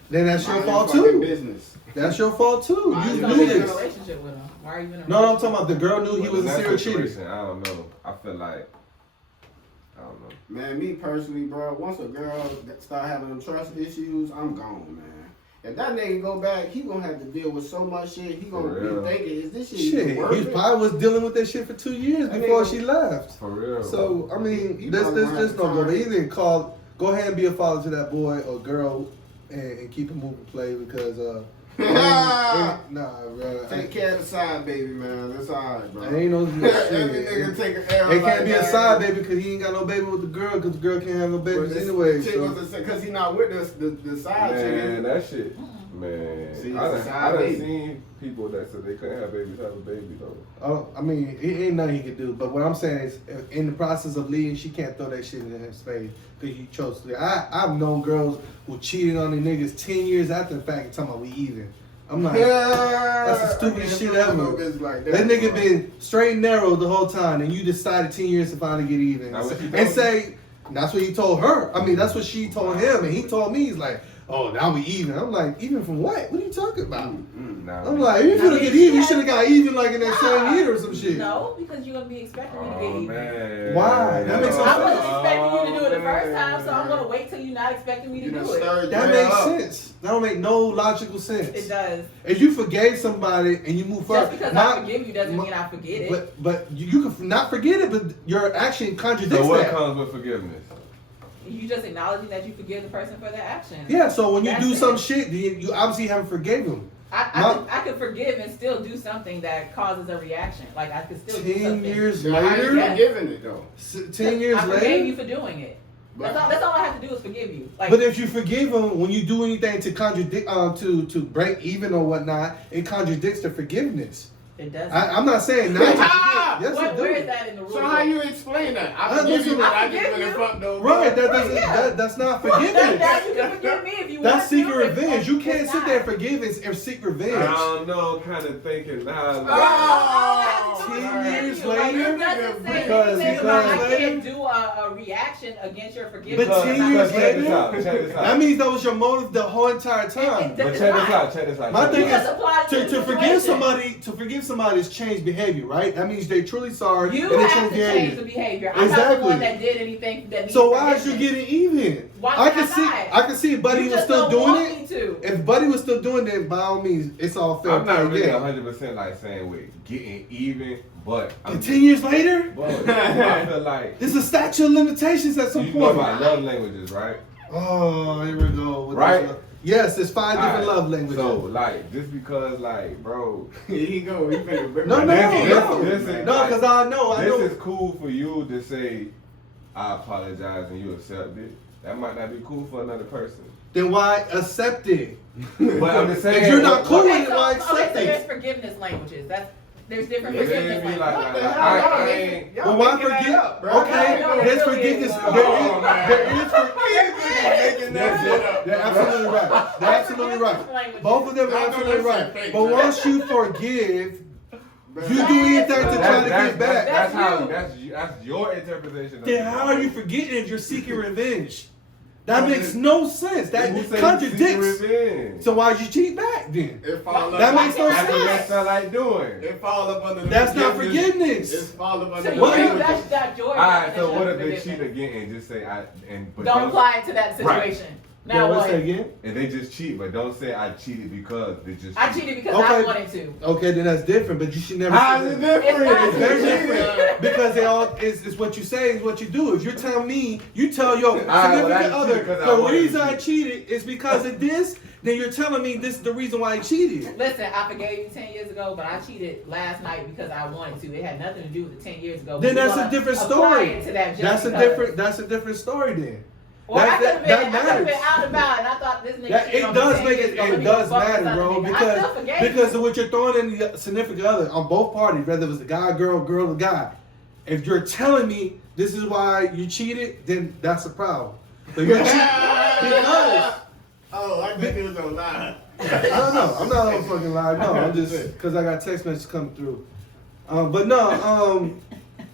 Then that's your Mind fault fucking too. Business. That's your fault too. Mind You your So knew you're in a this. relationship with him. Why are you in a relationship? No, I'm talking about the girl knew he But was in a that serial cheater. situation, I don't know. I feel like, I don't know. Man, me personally, bro, once a girl start having them trust issues, I'm gone, man. If that nigga go back, he gonna have to deal with so much shit. He gonna be thinking, is this shit even worth he it? probably was dealing with that shit for 2 years before she left. For real. So, I mean, He there's probably no go. time. Either go ahead and be a father to that boy or girl and keep it moving play because, nah, bro. Take care of the side baby, man. That's alright, bro. Ain't no Every shit. nigga take an L. It can't be a side baby because he ain't got no baby with the girl because the girl can't have no babies anyway. Because he not with us, the side chick. Man, that shit. Man, See, I done seen people that said they couldn't have babies have a baby though. I mean, it ain't nothing he can do. But what I'm saying is, in the process of leaving, she can't throw that shit in his face because he chose to. I've known girls who cheated on their niggas 10 years after the fact and talking about we even. I'm like, that's the stupidest shit ever. Like that nigga been straight and narrow the whole time, and you decided 10 years to finally get even. And say, that's what he told her. I mean, that's what she told him, and he told me, he's like, oh, now we even. I'm like, even from what? What are you talking about? I'm like, if you gonna get even, you should have got even like in that same year or some shit. No, because you're gonna be expecting me to get even. Man. Why? That makes no I sense. wasn't expecting you to do it the first time, so I'm gonna wait till you're not expecting me to do it. That makes sense. That don't make no logical sense. It does. If you forgave somebody and you move forward, Just because I forgive you doesn't mean I forget it. But you can not forget it, but your action contradicts So what that. comes with forgiveness? You just acknowledging that you forgive the person for their action. Yeah, so when you That's do it. some shit, you obviously haven't forgave them. I could forgive and still do something that causes a reaction. Like I could still do 10 something. years How you later? forgiving it though? 10 years I forgave later? you for doing it. That's all I have to do is forgive you. Like, But if you forgive them, when you do anything to contradict, to break even or whatnot, it contradicts the forgiveness. it doesn't. I'm not saying not to forgive. Yes, Where it do. is that in the rule? So how you explain that? I Listen, forgive you, but I I just forgive went you. and fucked over. Right, Yeah. that's not Now forgiveness. you can forgive me if you want That's to. seeking revenge. You can't It's sit not. there and forgive and seek revenge. I don't know, kind of thinking now. Oh, 10 years Like, later? it doesn't say Because- anything about I because- can't do a reaction against your forgiveness. But 10 years check this later? out, check this out. That means that was your motive the whole entire time. But check this out, check this out. My check thing this is, out. apply to the to forgive somebody is change behavior, right? That means they truly sorry You and they have change to change the behavior. behavior. I'm not the Exactly. one that did anything that needed So why is you forgiveness. getting even? Why I can can I see, not? I can see if Buddy You was just still don't doing want it. me to. If Buddy was still doing it, by all means, it's all fair I'm not play. really Yeah. 100% like saying with getting even, but And 10 years later, But I feel like there's a statute of limitations at some you know point. about love languages, right? Oh, here we go. with Right? this. Yes, there's 5 different Alright, love languages. So like just because like bro, Here he go. He finna rip no, my no, neck no, off. This is- no, because I know. this is cool for you to say I apologize and you accept it. That might not be cool for another person. Then why accept it? But I'm just saying If you're not cool Okay, with it, so, why okay, accept so there's it? forgiveness languages. There's different Yeah, forgiveness they be languages. like, What the like, hell? I ain't. Well, why making that forgive? up, bro. Okay, No, there's it really forgiveness. is. Oh, man. There is Making that shit up. They're absolutely right. They're absolutely right. Both of them are I know absolutely that right. shit fake, But man. once you forgive, Bro. you do anything to try to get back. That's how. That's That's your interpretation. Of Then it. how are you forgetting if you're seeking revenge? That makes no sense. That Who say contradicts. seeking revenge? So why'd you cheat back then? It fall up. That makes no That's what that sense. sound like doing. It fall up under the That's not It's forgiveness. fall up So under you What? feel that's your Alright, so definition what of if they forgiveness. cheat again and just say I and but Don't apply it to that Right. situation. Yeah, Now what's what? that again? And they just cheat, but don't say I cheated because they just. I cheated because Okay. I wanted to. Okay, then that's different. But you should never. How's say it that. different? It's not It's very different. different because they all it's what you say is what you do. If you're telling me, you tell your well, I significant cheated other because I the wanted reason to I cheat." cheated is because of this, then you're telling me this is the reason why I cheated. Listen, I forgave you 10 years ago, but I cheated last night because I wanted to. It had nothing to do with the 10 years ago. Then We're that's a gonna different apply story. it to that just That's a because. different story then. Or I could have been, that I could have been matters. out and about, and I thought this nigga. That, cheated it on me does 10 make years it. ago, let It me does fuck this matter, other bro. nigga. I still Because forgave because you. of what you're throwing in the significant other on both parties, whether it was the guy, girl, or guy. If you're telling me this is why you cheated, then that's a problem. But you're cheating because. Oh, I think it was on line. I don't know. I'm not on fucking live. No, I'm just because I got text messages coming through. But no,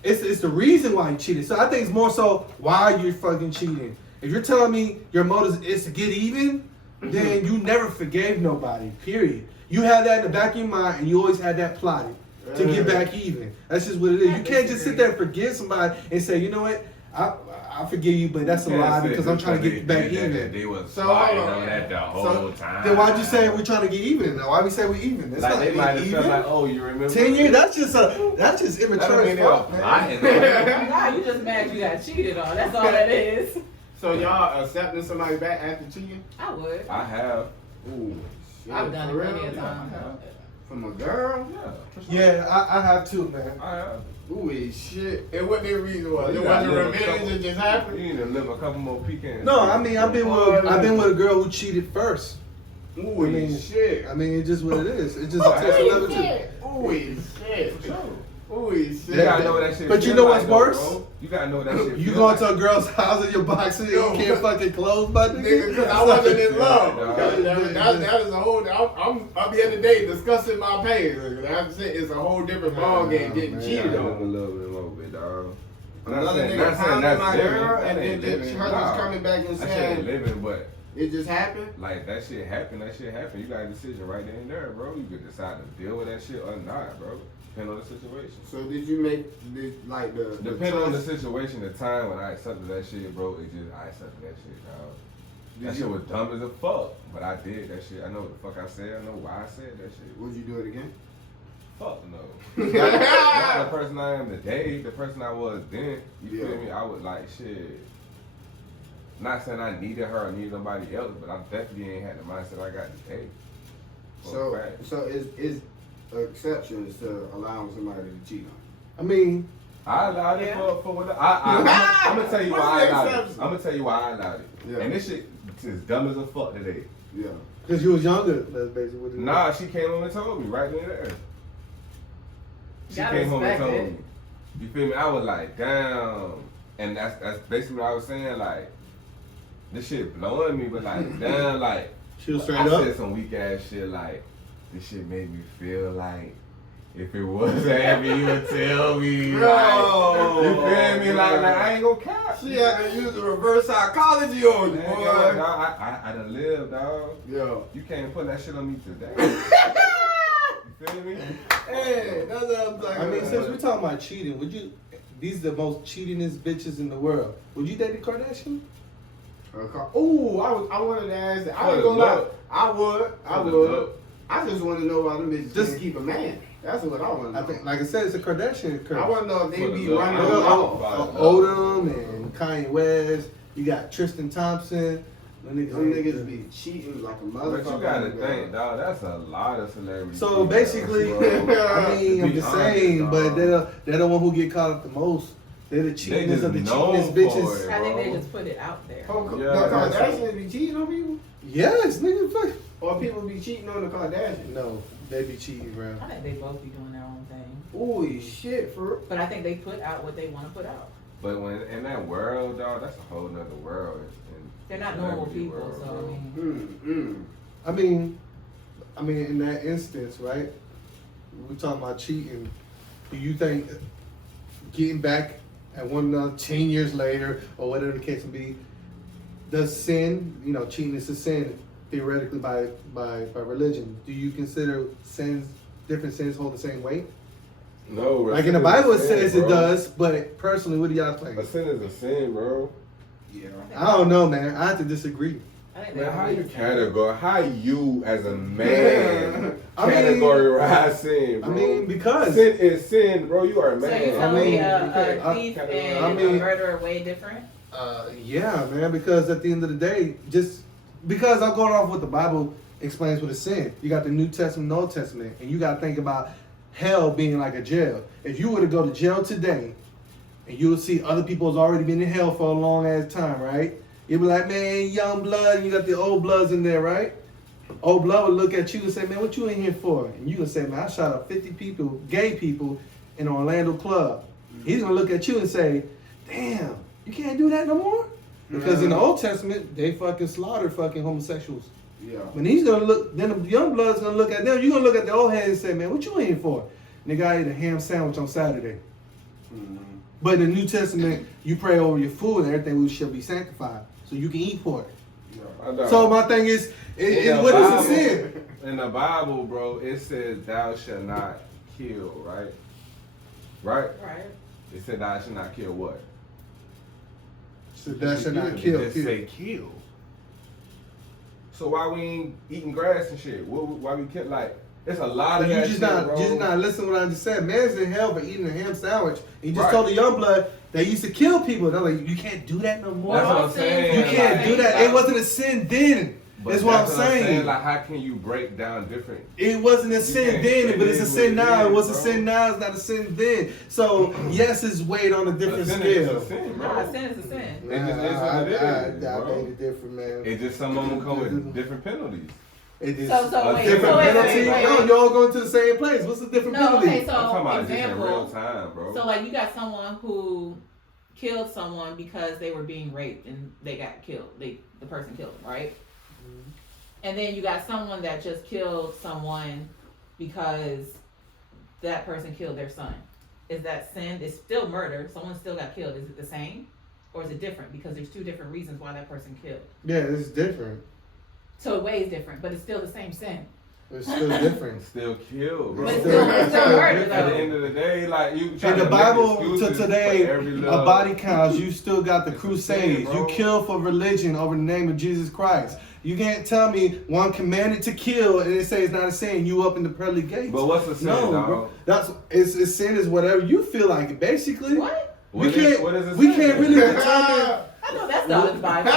it's the reason why you cheated. So I think it's more so why you're fucking cheating. If you're telling me your motive is to get even, then you never forgave nobody. Period. You had that in the back of your mind, and you always had that plotted to get back even. That's just what it is. You can't just sit there and forgive somebody and say, you know what? I forgive you, but that's a lie because I'm trying to get back even. They was So, fighting hold on. over that the whole time. Then why'd you say we're trying to get even? Why we say we even? It's Like not they might have even. felt like, oh, you remember? 10 years? That's just That immature don't as mean they fuck, were man. lying. Nah, you just mad you got cheated on. That's all that is. So y'all accepting somebody back after cheating? I would. I have. Ooh, shit. I've done it For plenty real? of times. From a girl? Yeah. for sure. Yeah, I have too, man. I have. Ooh, shit. And what their reason was? You It gotta wasn't live a revenge, couple- it just happened? You need to live a couple more pecans. No, I mean I've been with a girl who cheated first. Ooh, I mean, shit. I mean, it's just what it is. It just takes a level to. Ooh, shit. For sure. Ooh, shit. You gotta know what that shit But you feel know what's like, though, worse? bro. You gotta know what that shit You feel go like. into a girl's house in your boxer and you Yo. can't fucking close my Nigga, cause I wasn't in love. Yeah, That is a whole. I'm here today discussing my pain. That's it. It's a whole different ball game getting man. cheated Yeah, on. a little bit more, bit, dog. Another Not nigga saying pounding that's my living. girl, That and ain't then living. her just coming back and That shit ain't saying living, but it just happened. like that shit happened. You got a decision right there and there, bro. You could decide to deal with that shit or not, bro. Depending on the situation. So did you make this like the Depending on the choice? situation, the time when I accepted that shit, bro, it just I accepted that shit, dog. That shit was dumb as a fuck, but I did that shit. I know what the fuck I said. I know why I said that shit. Would you do it again? Fuck no. Not the person I am today, the person I was then. You feel Yeah. me? I was like shit. Not saying I needed her or needed nobody else, but I definitely ain't had the mindset I got today. For a fact. So is exceptions to allowing somebody to cheat on? I mean, I allowed it Yeah. for what I'm gonna tell you why I What's the allowed it. exception? I'm gonna tell you why I allowed it. Yeah. And this shit is dumb as a fuck today. Yeah. because you was younger, that's basically what it is. Nah, she came home and told me right then and there. She Gotta came home and respect told it. me. You feel me? I was like, damn. And that's basically what I was saying. Like, this shit blowing me, but like, damn, like, She was straight I up. said some weak ass shit. Like, this shit made me feel like if it wasn't happening, you would tell me. Bro. Like, you feel me? Like I ain't gonna cap. She had to use the reverse psychology on you, Man, boy. yo, dog, I done lived, dog. Yo. You can't put that shit on me today. You feel me? Hey, that's what I'm talking I mean, about. since we're talking about cheating, would you? These are the most cheatingest bitches in the world. Would you date the Kardashian? Oh, I wanted to ask that. I For ain't the gonna lie. look. I For the would. look. I just want to know why them bitches Just- can't keep a man. That's what I want to know. I think, like I said, it's a Kardashian curse. I want to know if they For the be look. running I them don't off. know. Odom and Kanye West. You got Tristan Thompson. Them Them niggas be cheating like a motherfucker. But you gotta think, dog, that's a lot of celebrities. So basically, I mean, I'm just saying, but they're the one who get caught up the most. They're the cheatingest just of the known cheatingest for bitches. it. I think they Bro. just put it out there. Oh, Yeah, the that's Kardashians be cheating on people? Yes, nigga. Fuck. Or people be cheating on the Kardashians? No, they be cheating, bro. I think they both be doing their own thing. Holy shit, for But I think they put out what they want to put out. But when in that world, dog, that's a whole nother world. In They're not normal celebrity people, world, so bro. I mean. I mean, in that instance, right? We're talking about cheating. Do you think getting back at one another 10 years later, or whatever the case may be, does sin? You know, cheating is a sin theoretically by religion. Do you consider sins, different sins, hold the same weight? No, Like in the Bible, it says it does, but personally, what do y'all think? A sin is a sin, bro. Yeah. I don't know, man. I have to disagree. I think they Man, how always you say- categorize? How you as a man I mean- categorize sin, bro? I mean, because sin is sin, bro. You are a So man. you telling me mean, a thief and I mean- a murderer way different? yeah, man. Because at the end of the day, just because I'm going off what the Bible explains what a sin. You got the New Testament, and Old Testament, and you got to think about hell being like a jail. If you were to go to jail today, and you will see other people has already been in hell for a long ass time, right? You'll be like, man, young blood, and you got the old bloods in there, right? Old blood would look at you and say, man, what you in here for? And you can say, man, I shot up 50 people, gay people, in an Orlando club. He's gonna look at you and say, damn, you can't do that no more? Because in the Old Testament, they fucking slaughtered fucking homosexuals. Yeah. When he's gonna look, then the young blood's gonna look at them. You're gonna look at the old head and say, man, what you in here for? Nigga, I ate a ham sandwich on Saturday. But in the New Testament, you pray over your food and everything shall be sanctified. So you can eat pork. I know. So my thing is, what is a sin? In the Bible, bro, it says thou shalt not kill, right? Right? Right. It said thou shalt not kill what? So that should not It kill. just say kill. So why we ain't eating grass and shit? Why we kill like? It's a lot of But you that just shit, not, bro. just not listen to what I just said. Man's in hell for eating a ham sandwich. He just Right. told the young blood they used to kill people. They're like, you can't do that no more. That's what I'm saying. You can't do that. It Like- wasn't a sin then. But That's what I'm saying. Like, how can you break down different? It wasn't a sin can't- then, it but it's a is sin what it now. It is, was a bro. sin now. It's not a sin then. So yes, it's weighed on a different A sin is scale. a sin, bro. Nah, sin is a sin. It just is what it is, I bro. made it different, man. It just some of them come with different penalties. It is So a wait, different so wait, penalty. wait. No, y'all going to the same place. What's the different No, penalty? okay, so I'm talking about just in real example. time, bro. So like you got someone who killed someone because they were being raped and they got killed. The person killed them, right? And then you got someone that just killed someone because that person killed their son. Is that sin? It's still murder. Someone still got killed. Is it the same? Or is it different? Because there's two different reasons why that person killed. Yeah, it's different. So it weighs different, but it's still the same sin. It's still different. Still kill, bro. But it's still murder, At the though. end of the day, like you. In trying the to make Bible excuses to for today, every a little- body counts. You still got the It's a crusades. sin, bro. You kill for religion over the name of Jesus Christ. You can't tell me one commanded to kill and it says it's not a sin. You up in the pearly gates. But what's the sin, No, dog? bro. It's sin is whatever you feel like. Basically, What? we can't. What is it We sin? can't really determine. I know that's not in the Bible.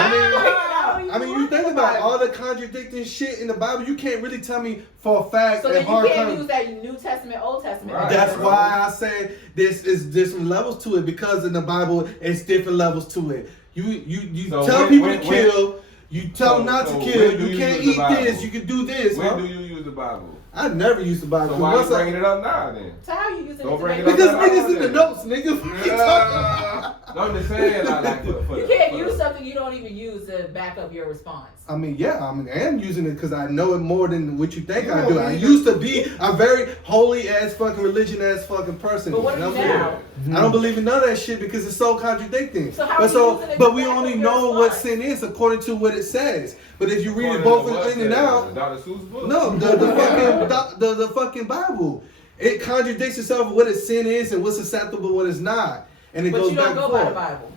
I mean, you think about all the contradicting shit in the Bible. You can't really tell me for a fact. So and then you hard can't con- use that New Testament, Old Testament. Right. That's bro. why I say this is different levels to it, because in the Bible it's different levels to it. You So tell when- people when- to kill. You tell them not to kill. when do You you can't use the eat Bible? this. You can do this. When huh? do you use the Bible? I never used the Bible. So why are you Once I- bringing it up now then? So how are you using Don't it to bring make it up because now. niggas in the notes, nigga. What you talking about? No, I'm just saying, like for You the- can't for use the- something you don't even use to back up your response. I mean, yeah, I am using it because I know it more than what you think You I don't do. I need used to be a very holy ass fucking religion ass fucking person. But what You are know you what I'm now? saying? I don't believe in none of that shit because it's so contradicting. So how are you using it but to we back only up your know what response? sin is according to what it says. But if you read it According both to what in and says, out, Dr. Seuss book. no, the fucking Bible, it contradicts itself with what a sin is and what's acceptable, what is not, and it But goes you back don't and go by the forth. Bible.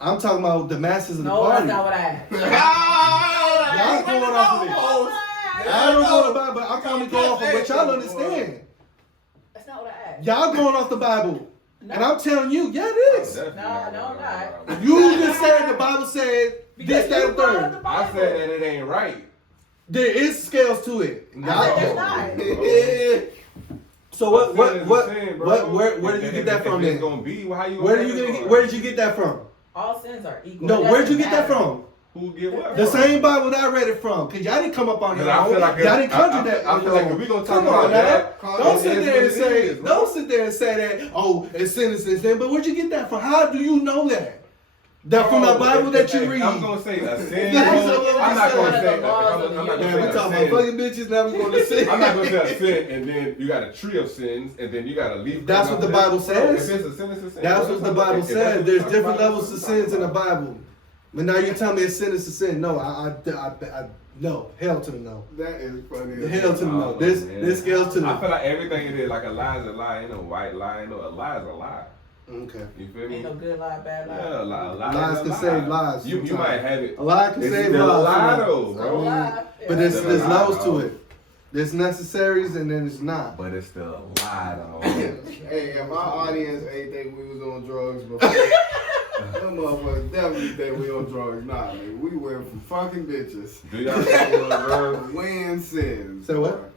I'm talking about the masses of the No, party. that's not what I asked. Y'all going off of this. I don't go to the Bible, but I'm trying to go off of what y'all understand. That's not what I asked. Y'all going off the Bible. No. And I'm telling you, yeah, it is. Definitely No, not no, going not. around. You just said the Bible said Because this, that, you and brought up third. the I Bible. said that it ain't right. There is scales to it. I said Y'all- there's not. So where did you get that from It's then? gonna be, well, how you Where gonna did make you it get, go? where did you get that from? All sins are equal. No, It where'd you doesn't get that matter. from? Who get what? The from? same Bible that I read it from. Cause y'all didn't come up on Cause your I own. feel like Y'all didn't conjure that. I feel like if we gonna talk Come about on now. that, Don't sit it is there and what it say, is, bro. don't sit there and say that, oh, it's sin, it's sin, it's sin. But where'd you get that from? How do you know that? That from the Bible that you read. I'm gonna say a sin. That's bro. what I'm not we gonna said. say. The laws of the I'm not Man, gonna we say talking a about sin. fucking bitches, now we going to sin. I'm not gonna say a sin, and then you got a tree of sins, and then you got a leaf. That's what the Bible says. If it's a sin, it's a sin. That's bro. what the Bible If that's said. what There's you're different talking levels to about, sins in the Bible. But now you tell me a sin is a sin. No, I no. Hell to the no. That is funny. Hell to the no. Oh, This man. this scales to I the. feel like everything it is, like a lie is a lie, ain't no white lie, ain't no a lie is a lie. Okay. You feel me? Ain't no good lie, bad lie. Yeah, a lie Lies is a can lie. save lives You sometimes. might have it. A lie can It's save still a lives. lie you know. though, It's bro. a lie. But there's It's still a lie, levels to though. it. There's necessaries and then it's not. But it's still a lie though. Hey, if our audience ain't think we was on drugs before, them motherfuckers definitely think we on drugs. Nah, nigga, we went from fucking bitches Do y'all think we on drugs? to win sins. Say what?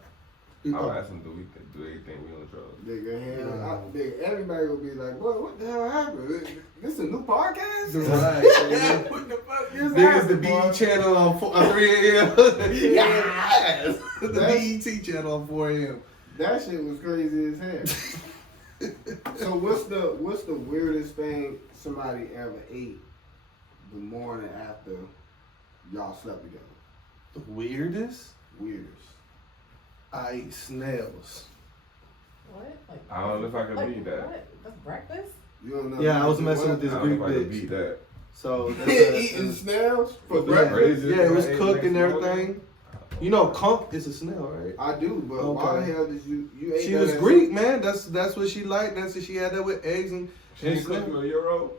I'll ask them, do they think we on drugs? Nigga, hell, No. nigga, everybody will be like, boy, what the hell happened? This a new podcast? Right. What the fuck is Niggas the happening, BET boy? channel on 3 a.m. Yes. The BET channel on 4 a.m. That shit was crazy as hell. So what's the weirdest thing somebody ever ate the morning after y'all slept together? The weirdest? Weirdest. I eat snails. What? Like, I don't know if I can like, beat that. What? That's breakfast? You don't know? Yeah, I was what? messing with this I don't know Greek if I can bitch. beat that. So Eating snails for What's that? breakfast? yeah, it was Raisins, cooked and next everything. You know, conch is a snail, right? I do, but why Okay. the hell did you ate She that was as- Greek, man. That's what she liked. That's what she had that with eggs and She ain't snail. cooked you a euro?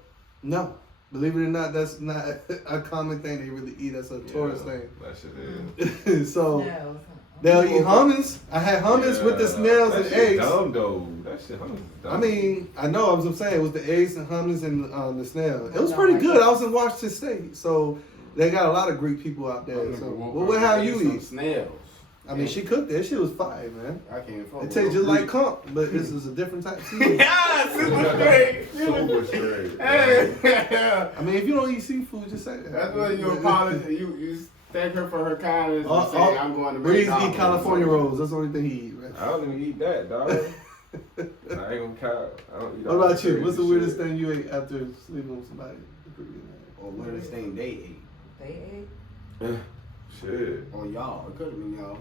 No, Believe it or not, that's not a common thing they really eat. That's a tourist thing. That shit is. So Snails. they'll eat hummus. I had hummus with the snails that and shit eggs. Dumb though. That shit hummus is dumb. I mean, I know. I'm saying it was the eggs and hummus and the snail. It was pretty good. I was in Washington State, so they got a lot of Greek people out there. So, well, how you eat? Snails. I mean, she cooked that shit was fire, man. I can't fuck. It tastes just like comp, but this is a different type of seafood. Yeah, super straight. Super straight. Hey. I mean, if you don't eat seafood, just say that. That's what you apologize. You thank her for her kindness and say I'm going to Breeze McDonald's. eat California rolls. That's the only thing he eat, man. I don't even eat that, dog. I ain't gonna count. I don't eat What all about that you? What's the crazy weirdest shit. thing you ate after sleeping with somebody? Or weirdest thing they ate. They ate. Shit. Or y'all. It could have been y'all.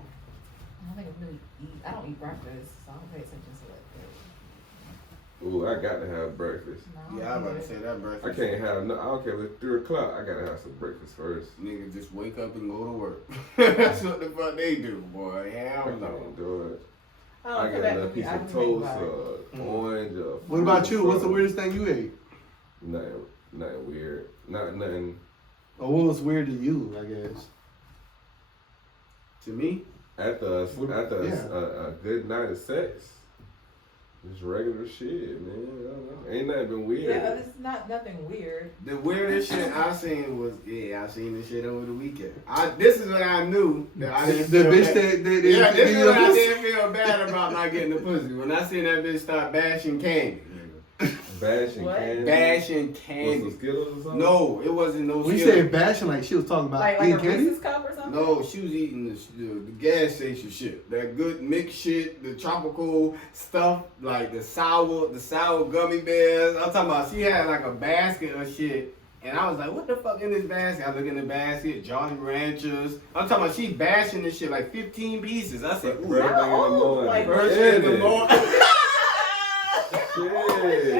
I don't think I really eat. I don't eat breakfast, so I don't pay attention to that. Ooh, I got to have breakfast. No, Yeah, I was about to say that I breakfast. can't have no. I don't care if it's 3 o'clock. I gotta have some breakfast first. Niggas just wake up and go to work. That's what the fuck they do, boy. I Hell can't no. do it. I I don't got that a could be- piece I of can think toast, about it. orange. What about you? What's the fruit. weirdest thing you ate? Nothing weird. Nothing. Or what was weird to you, I guess? To me, After Yeah. a good night of sex, just regular shit, man. I don't know. Ain't nothing been weird. Yeah, it's not nothing weird. the weirdest shit I seen was I seen this shit over the weekend. This is when I knew that I didn't The feel bitch bad. that Yeah, this is your when I pussy? didn't feel bad about not getting the pussy. When I seen that bitch start bashing candy. Bashing What? candy. Bashing Was candy. some Skittles or something? No, it wasn't no When you Skittles. said bashing, like she was talking about Like a eating candy? Reese's cup or something? No, she was eating the gas station shit. That good mixed shit, the tropical stuff, like the sour gummy bears. I'm talking about she had like a basket of shit. And I was like, what the fuck in this basket? I look in the basket, Jolly Ranchers. I'm talking about she bashing this shit like 15 pieces. I said, ooh, First How thing in the old? morning. Like, first thing in the Yeah. morning. Shit.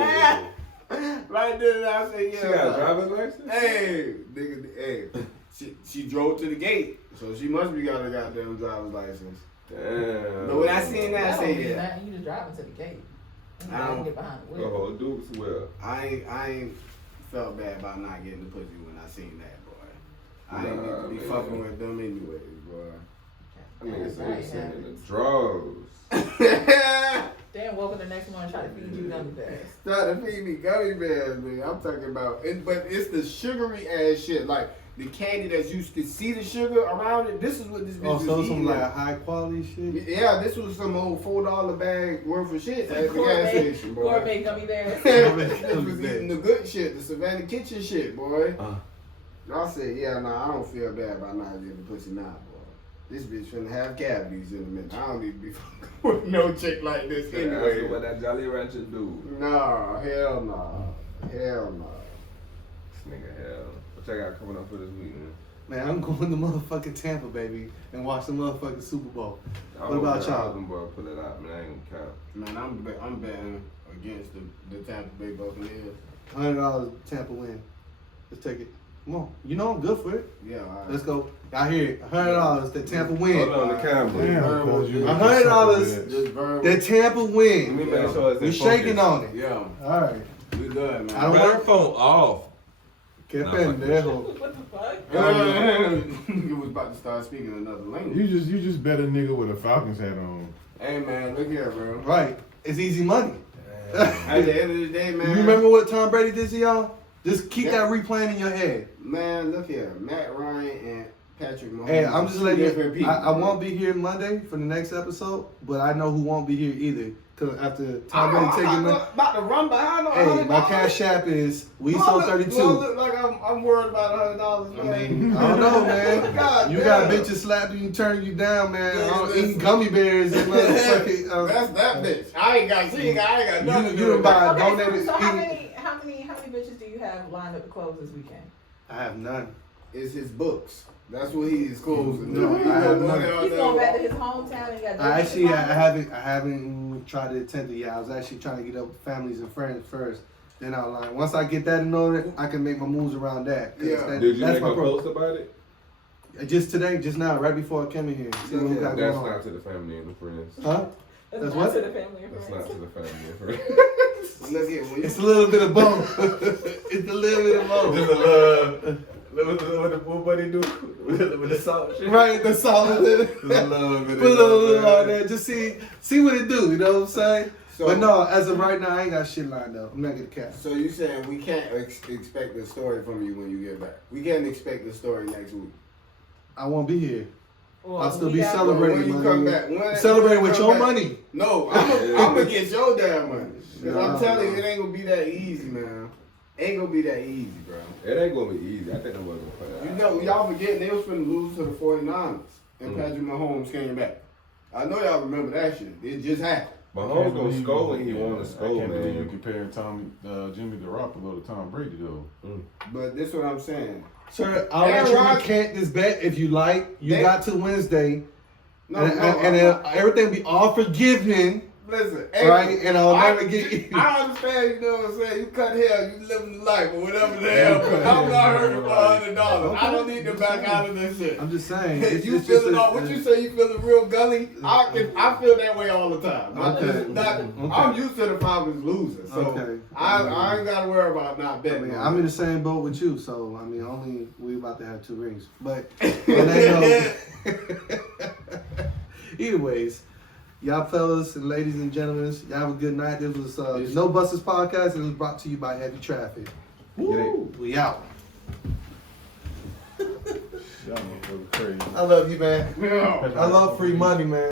Right then I said, yeah. She got a driver's license? Hey, nigga, hey. She drove to the gate, so she must be got a goddamn driver's license. Damn. But when I seen that, I That don't said, mean yeah. nothing. You just driving to the gate. You I don't don't- get behind the The wheel. whole dude's well. I ain't felt bad about not getting the pussy when I seen that, boy. I ain't need to be Nah, fucking man. with them anyways, I mean, it's Right, sitting in the yeah. drawers. boy. Then woke up the next morning trying to feed you gummy bears. Trying to feed me gummy bears, man. I'm talking about, but it's the sugary ass shit, like the candy that you can see the sugar around it. This is what this bitch Oh, was so eating. some like high quality shit? Yeah, this was some old $4 bag worth of shit at the gas station, boy. Gourmet gummy bears. This was eating the good shit, the Savannah Kitchen shit, boy. I said, yeah, nah, I don't feel bad about not getting the pussy now, boy. This bitch finna have cavities in a minute. I don't need to be fucking with no chick like this Anyway, anyway. what that Jolly Rancher do? Nah, hell nah. Hell nah. This nigga hell. What y'all got coming up for this week, man? Man, I'm going to motherfucking Tampa, baby, and watch the motherfucking Super Bowl. I What about y'all? Them boy pull it out, man. I ain't gonna count. Man, I'm betting against the Tampa Bay Buccaneers. $100 Tampa win. Let's take it. Come on. You know I'm good for it. Yeah, all right. Let's go. I hear it. $100 the Tampa win. Hold on, the camera. Damn, Verbal, cuz you just- $100 Just verbal. The Tampa Let win. me make sure it's We in shaking focus. on it. Yeah, All right. we good, man. I don't Turn want your phone off. que Nah, pendejo. What the fuck? You was about to start speaking another language. You just bet a nigga with a Falcons hat on. Hey, man, look here, bro. Right. It's easy money. At the end of the day, man. You remember what Tom Brady did to y'all? Just keep Yeah. that replaying in your head. Man, look here. Matt Ryan and Patrick Mahomes. Hey, I'm just letting different you. people. I won't be here Monday for the next episode, but I know who won't be here either. Cause after Tom Brady taking I'm the, about to run behind on hey, $100. my cash app is we Do I sold look- 32. Do I look like I'm worried about $100, I man? mean, I don't know, man. God You got damn. bitches slapping you, turning you down, man. Yeah, I'm listen. eating gummy bears and motherfucking. That's that bitch. I ain't got nothing to You do done with buy that. Okay, donated. so how many bitches do you have lined up to close this weekend? I have none. It's his books. That's what he is closing. No, He's I have gonna go none. there He's on going that- back to his hometown and got. I actually, I haven't tried to attend it yet. I was actually trying to get up with families and friends first. Then I'll line. Once I get that in order, I can make my moves around that. 'Cause Yeah. that- Did you that's make my a post about it? Just today, just now, right before I came in here. See what we got That's going on. not to the family and the friends. Huh? That's That's not what? to the family and That's friends. not to the family and friends. Look at when It's a you little bit of both. It's a little bit of both. Just a little. What they do with the salt shit? Right, the salt in it. Just a little bit. Put a little on there, just see what it do. You know what I'm saying? So- but no, as of right now, I ain't got shit lined up. I'm not gonna cap. So you saying we can't expect a story from you when you get back? We can't expect the story next week. I won't be here. Well, I'll still we be got- celebrating. When you my come nigga. back, Celebrating when with you your come back- money. No, I'm gonna get your damn money. 'Cause Nah. I'm telling you, it ain't gonna be that easy, man. Ain't gonna be that easy, bro. It ain't gonna be easy. I think I'm gonna play that. You know, y'all forgetting they was finna lose to the 49ers and Patrick Mahomes came back. I know y'all remember that shit. It just happened. Mahomes gonna score when he wanna I score, can't believe you man. comparing Jimmy Garoppolo to Tom Brady though. But this is what I'm saying. Sir, I'll let Aaron you Rodgers- recant this bet if you like. You They- got to Wednesday, No, and, no, and then everything be all forgiven, listen, right? And I'll I- never get you. I understand, you know what I'm saying? You cut hair, you living the life, or whatever the hell. But I'm not hurting for $100. I don't need to back out of this shit. I'm just saying. If you it's just feeling a- all, what you say you feeling real gully? I feel that way all the time. Okay. I'm used to the Falcons losing, so Okay. I ain't gotta worry about not I betting. mean, on I'm in it. the same boat with you, so I mean, only we about to have 2 rings. But on that note, anyways, y'all fellas and ladies and gentlemen, y'all have a good night. This was the No Buses podcast, and it was brought to you by Heavy Traffic. Woo! We out. Y'all motherfuckers crazy. I love you, man. Yeah. I love free money, man.